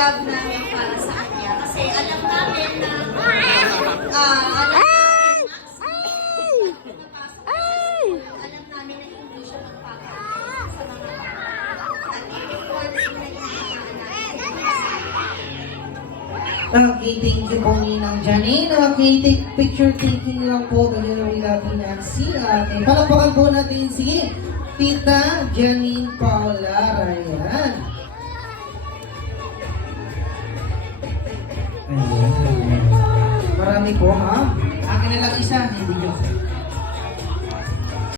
love namin para sa kanya. Kasi alam namin na alam namin na hindi siya magpapakita sa mga bata. At i-recording na Okay, thank you po Ninang Janine. Okay, picture taking lang po. Gagawin natin ang sila. Okay, palakpakan po natin si Tita Janine Paula. Ayan. Ayan. Marami po ha. Akin na lang isa. Hindi nyo.